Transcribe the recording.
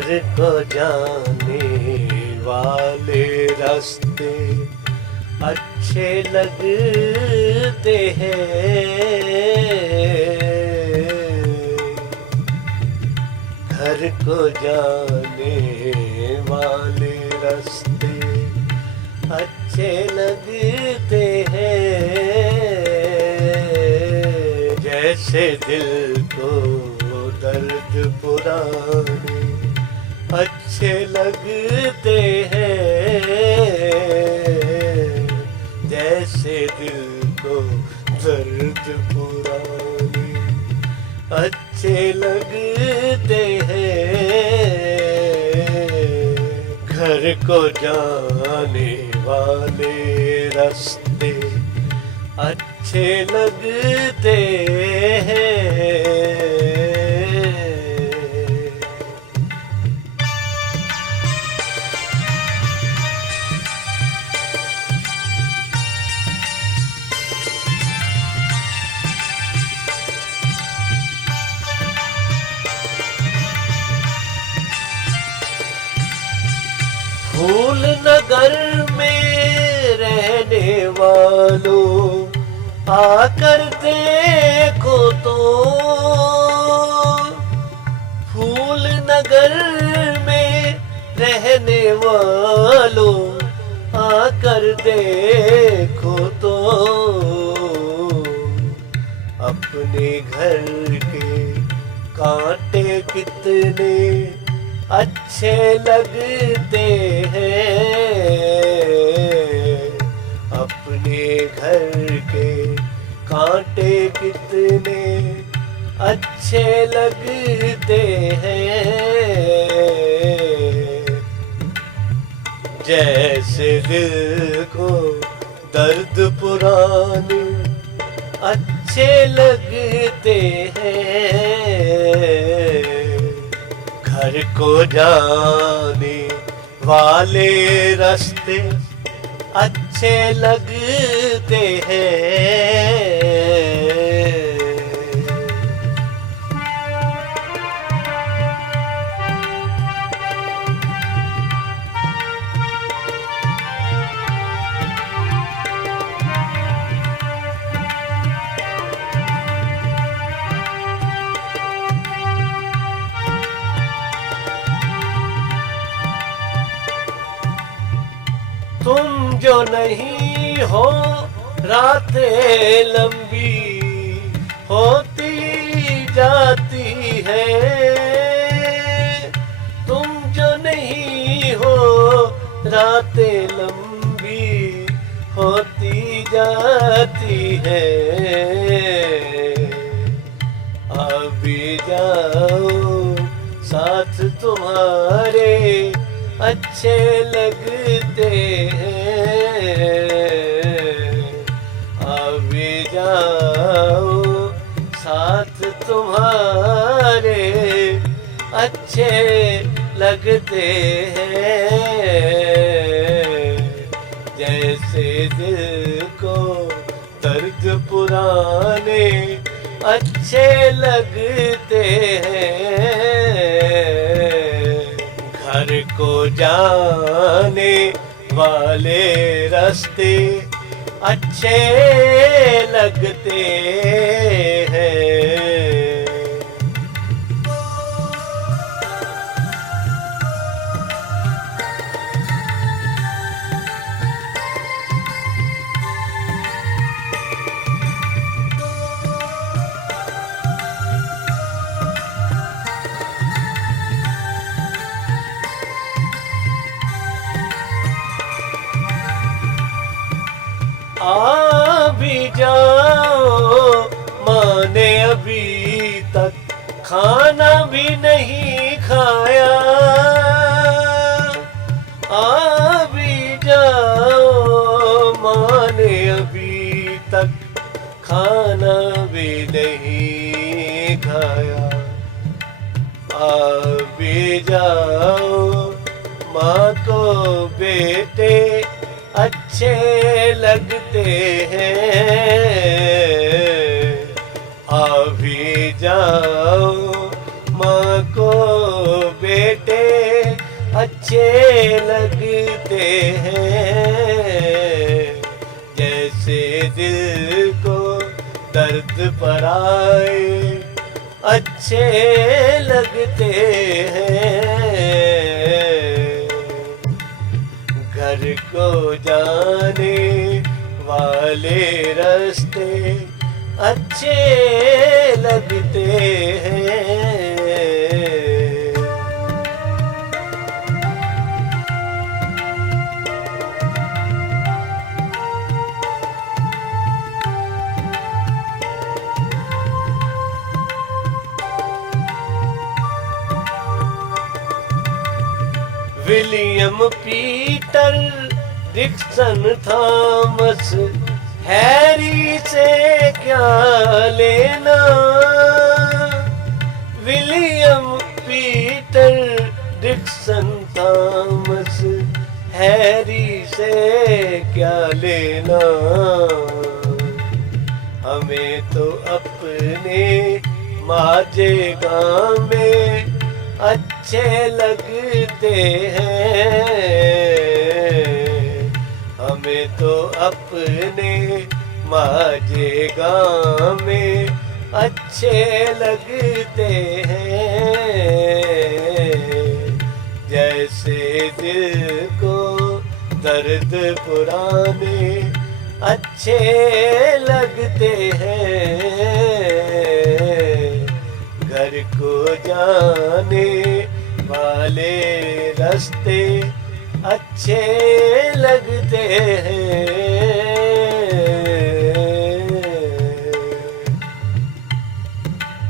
घर को जाने वाले रास्ते अच्छे लगते हैं। घर को जाने वाले रास्ते अच्छे लगते हैं। जैसे दिल को दर्द पुराने अच्छे लगते हैं। जैसे दिल को दर्द पुराने अच्छे लगते हैं। घर को जाने वाले रास्ते अच्छे लगते हैं। फूल नगर में रहने वालों आकर देखो तो। फूल नगर में रहने वालों आकर देखो तो। अपने घर के कांटे कितने अच्छे लगते हैं। अपने घर के कांटे कितने अच्छे लगते हैं। जैसे दिल को दर्द पुराने अच्छे लगते हैं। घर को जाने वाले रास्ते अच्छे लगते हैं। तुम जो नहीं हो रातें लंबी होती जाती है। तुम जो नहीं हो रातें लंबी होती जाती है। अभी जाओ साथ तुम्हारे अच्छे लगते हैं। अभी जाओ साथ तुम्हारे अच्छे लगते हैं। जैसे दिल को दर्द पुराने अच्छे लगते हैं। घर को जाने वाले रास्ते अच्छे लगते हैं। आ भी जाओ माने अभी तक खाना भी नहीं खाया। आ भी जाओ माने अभी तक खाना भी नहीं खाया। आ भी जाओ माँ को बेटे अच्छे लगते हैं। अभी जाओ माँ को बेटे अच्छे लगते हैं। जैसे दिल को दर्द पराए अच्छे लगते हैं। घर को जाने वाले रास्ते अच्छे लगते हैं। William Peter Dixon Thomas Harry से क्या लेना। William Peter Dixon Thomas Harry से क्या लेना। हमें तो अपने माजे गाँव में अच्छे लगते हैं। हमें तो अपने माजे गाँव में अच्छे लगते हैं। जैसे दिल को दर्द पुराने अच्छे लगते हैं। घर को जाने वाले रास्ते अच्छे लगते हैं।